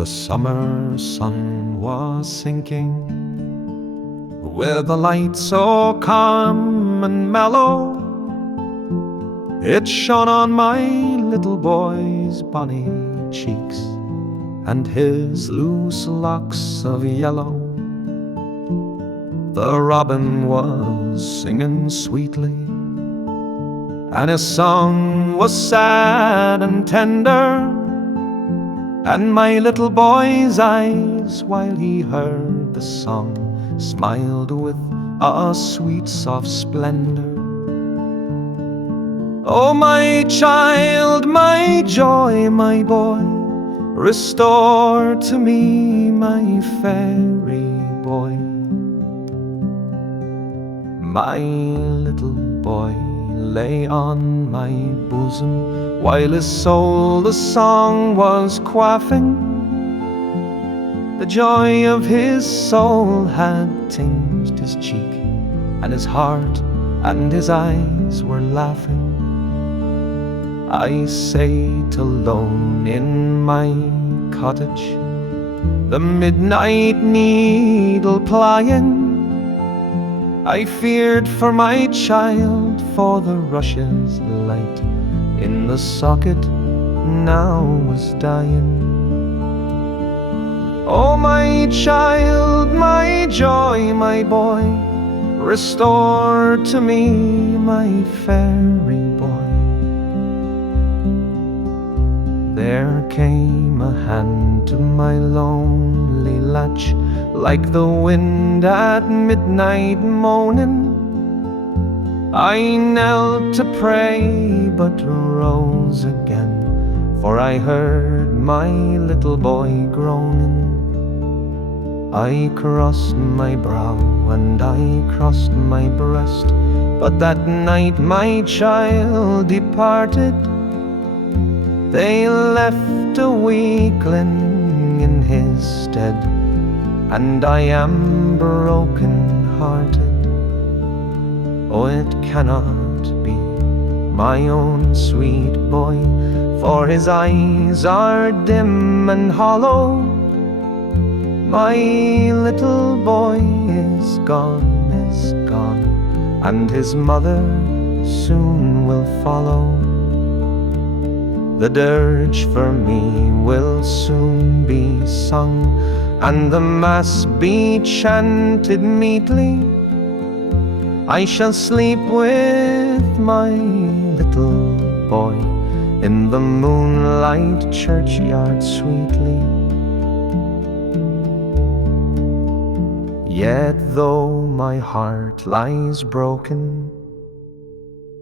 The summer sun was sinking, with a light so calm and mellow. It shone on my little boy's bonny cheeks and his loose locks of yellow. The robin was singing sweetly, and his song was sad and tender. And my little boy's eyes, while he heard the song, smiled with a sweet, soft splendor. Oh, my child, my joy, my boy, restore to me my fairy boy. My little boy lay on my bosom, while his soul the song was quaffing. The joy of his soul had tinged his cheek, and his heart and his eyes were laughing. I sate alone in my cottage, the midnight needle plying. I feared for my child, for the rush's light in the socket now was dying. Oh, my child, my joy, my boy, restore to me my fairy boy. There came a hand to my lonely latch, like the wind at midnight moaning. I knelt to pray, but rose again, for I heard my little boy groaning. I crossed my brow and I crossed my breast, but that night my child departed. They left a weakling in his stead, and I am broken-hearted. Oh, it cannot be my own sweet boy, for his eyes are dim and hollow. My little boy is gone, and his mother soon will follow. The dirge for me will soon be sung, and the mass be chanted meetly. I shall sleep with my little boy in the moonlight churchyard sweetly. Yet though my heart lies broken,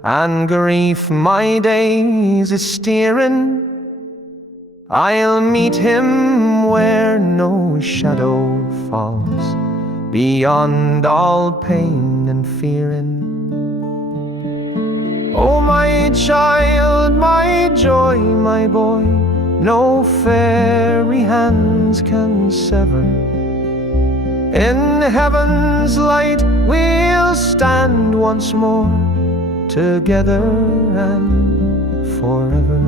and grief my days is steering, I'll meet him where no shadow falls, beyond all pain and fearing. Oh, my child, my joy, my boy, no fairy hands can sever. In heaven's light we'll stand once more, together and forever.